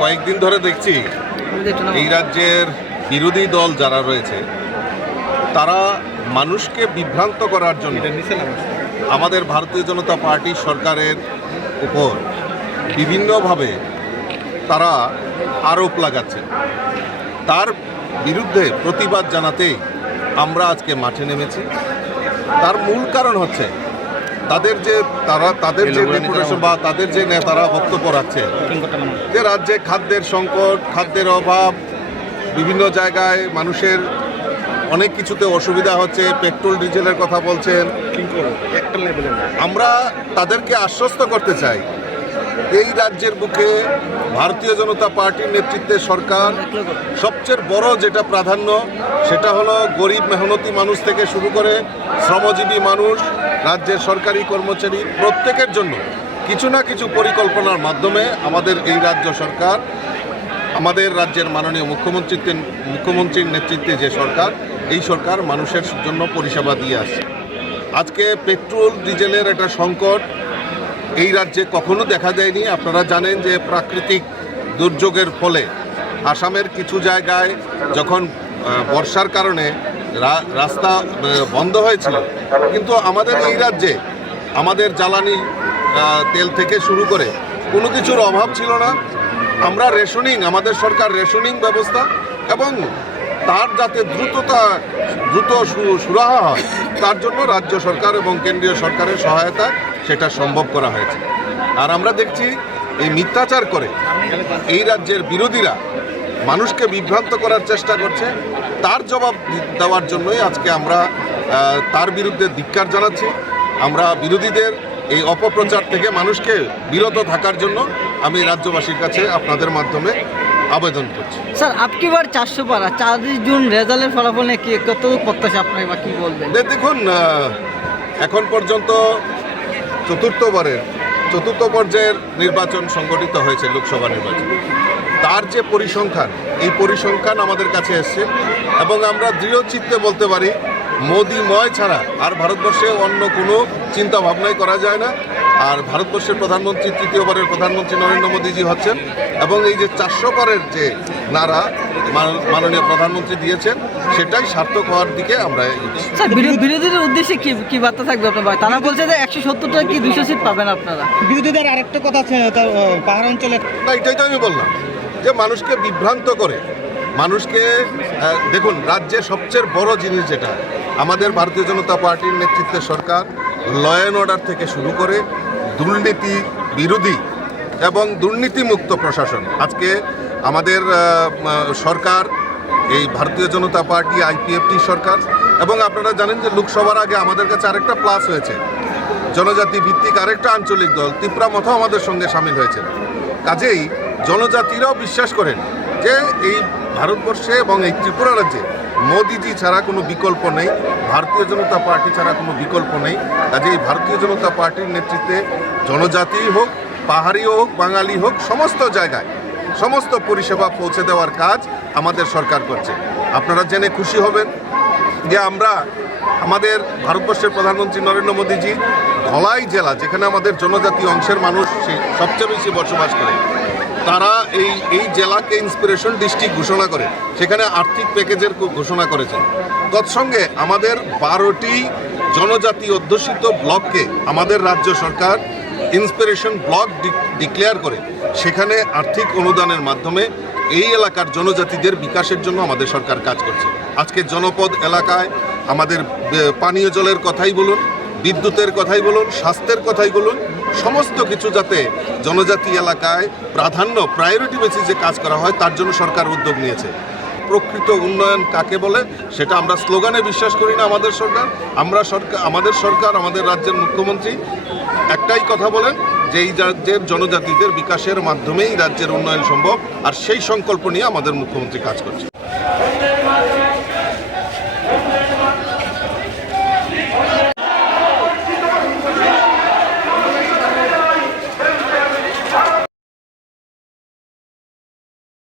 কয়েকদিন ধরে দেখছি এই রাজ্যের বিরোধী দল যারা রয়েছে তারা মানুষকে বিভ্রান্ত করার জন্য আমাদের ভারতীয় জনতা পার্টি সরকারের উপর বিভিন্নভাবে তারা আরোপ লাগাচ্ছে। তার বিরুদ্ধে প্রতিবাদ জানাতেই আমরা আজকে মাঠে নেমেছি। তার মূল কারণ হচ্ছে তাদের যে ডেপুটেশন বা তাদের যে নেতারা বক্তব্য রাখছে যে রাজ্যে খাদ্যের সংকট, খাদ্যের অভাব, বিভিন্ন জায়গায় মানুষের অনেক কিছুতে অসুবিধা হচ্ছে, পেট্রোল ডিজেলের কথা বলছেন। আমরা তাদেরকে আশ্বস্ত করতে চাই এই রাজ্যের বুকে ভারতীয় জনতা পার্টির নেতৃত্বে সরকার সবচেয়ে বড় যেটা প্রাধান্য সেটা হলো গরিব মেহনতি মানুষ থেকে শুরু করে শ্রমজীবী মানুষ, রাজ্যের সরকারি কর্মচারী প্রত্যেকের জন্য কিছু না কিছু পরিকল্পনার মাধ্যমে আমাদের এই রাজ্য সরকার, আমাদের রাজ্যের মাননীয় মুখ্যমন্ত্রীর নেতৃত্বে যে সরকার, এই সরকার মানুষের জন্য পরিষেবা দিয়ে আসছে। আজকে পেট্রোল ডিজেলের একটা সংকট এই রাজ্যে কখনো দেখা যায়নি। আপনারা জানেন যে প্রাকৃতিক দুর্যোগের ফলে আসামের কিছু জায়গায় যখন বর্ষার কারণে রাস্তা বন্ধ হয়েছিল, কিন্তু আমাদের এই রাজ্যে আমাদের জ্বালানি তেল থেকে শুরু করে কোনো কিছুর অভাব ছিল না। আমরা আমাদের সরকার রেশনিং ব্যবস্থা এবং তার যাতে দ্রুত সুরাহা হয় তার জন্য রাজ্য সরকার এবং কেন্দ্রীয় সরকারের সহায়তায় সেটা সম্ভব করা হয়েছে। আর আমরা দেখছি এই মিথ্যাচার করে এই রাজ্যের বিরোধীরা মানুষকে বিভ্রান্ত করার চেষ্টা করছে। তার জবাব দেওয়ার জন্যই আজকে আমরা তার বিরুদ্ধে ধিক্কার জানাচ্ছি। আমরা বিরোধীদের এই অপপ্রচার থেকে মানুষকে বিরত থাকার জন্য আমি রাজ্যবাসীর কাছে আপনাদের মাধ্যমে আবেদন করছি। স্যার, আপকি বার 400 পারা 4 জুন রেজাল্টের ফলাফল নিয়ে কত প্রত্যাশা আপনার বা কী বলবেন? দেখুন, এখন পর্যন্ত চতুর্থ পর্যায়ের নির্বাচন সংগঠিত হয়েছে, লোকসভা নির্বাচন। তার যে পরিসংখ্যান, এই পরিসংখ্যান আমাদের কাছে এসছে এবং আমরা দৃঢ় চিত্তে বলতে পারি মোদিময় ছাড়া আর ভারতবর্ষে অন্য কোনো চিন্তা ভাবনাই করা যায় না। আর ভারতবর্ষের প্রধানমন্ত্রী, তৃতীয়বারের প্রধানমন্ত্রী নরেন্দ্র মোদীজি হচ্ছেন এবং এই যে 400 পারের যে নারা মাননীয় প্রধানমন্ত্রী দিয়েছেন সেটাই সার্থক হওয়ার দিকে আমরা এগোচ্ছি। স্যার, বিরোধীদের উদ্দেশ্যে কি বার্তা থাকবে আপনার? তারা বলছে যে 170টা কি 200 সিট পাবেন আপনারা। বিরোধীদের আরেকটা কথা আছে, পাহাড় অঞ্চলে না, এটাই তো আমি বললাম যে মানুষকে বিভ্রান্ত করে মানুষকে দেখুন, রাজ্যের সবচেয়ে বড় জিনিস যেটা আমাদের ভারতীয় জনতা পার্টির নেতৃত্বে সরকার ল অ্যান্ড অর্ডার থেকে শুরু করে দুর্নীতি বিরোধী এবং দুর্নীতিমুক্ত প্রশাসন। আজকে আমাদের সরকার এই ভারতীয় জনতা পার্টি আইপিএফটি সরকার, এবং আপনারা জানেন যে লোকসভার আগে আমাদের কাছে আরেকটা প্লাস হয়েছে, জনজাতি ভিত্তিক আরেকটা আঞ্চলিক দল ত্রিপুরা মথা আমাদের সঙ্গে সামিল হয়েছে। কাজেই জনজাতিরাও বিশ্বাস করেন যে এই ভারতবর্ষে এবং এই ত্রিপুরা রাজ্যে মোদিজি ছাড়া কোনো বিকল্প নেই, ভারতীয় জনতা পার্টি ছাড়া কোনো বিকল্প নেই। কাজেই ভারতীয় জনতা পার্টির নেতৃত্বে জনজাতি হোক, পাহাড়ি হোক, বাঙালি হোক, সমস্ত জায়গায় সমস্ত পরিষেবা পৌঁছে দেওয়ার কাজ আমাদের সরকার করছে। আপনারা জেনে খুশি হবেন যে আমাদের ভারতবর্ষের প্রধানমন্ত্রী নরেন্দ্র মোদীজি ধলাই জেলা, যেখানে আমাদের জনজাতি অংশের মানুষ সবচেয়ে বেশি বসবাস করে, তারা এই জেলাকে ইন্সপিরেশন ডিস্ট্রিক্ট ঘোষণা করে সেখানে আর্থিক প্যাকেজের ঘোষণা করেছেন। তৎসঙ্গে আমাদের 12টি জনজাতি অধ্যুষিত ব্লককে আমাদের রাজ্য সরকার ইন্সপিরেশন ব্লক ডিক্লেয়ার করে সেখানে আর্থিক অনুদানের মাধ্যমে এই এলাকার জনজাতিদের বিকাশের জন্য আমাদের সরকার কাজ করছে। আজকে জনপদ এলাকায় আমাদের পানীয় জলের কথাই বলুন, বিদ্যুতের কথাই বলুন, স্বাস্থ্যের কথাই বলুন, সমস্ত কিছু যাতে জনজাতি এলাকায় প্রায়োরিটি বেসিসে কাজ করা হয় তার জন্য সরকার উদ্যোগ নিয়েছে। প্রকৃত উন্নয়ন কাকে বলে সেটা আমরা স্লোগানে বিশ্বাস করি না। আমাদের সরকার আমাদের রাজ্যের মুখ্যমন্ত্রী একটাই কথা বলেন যে এই রাজ্যের জনজাতিদের বিকাশের মাধ্যমেই রাজ্যের উন্নয়ন সম্ভব, আর সেই সংকল্প নিয়ে আমাদের মুখ্যমন্ত্রী কাজ করছে।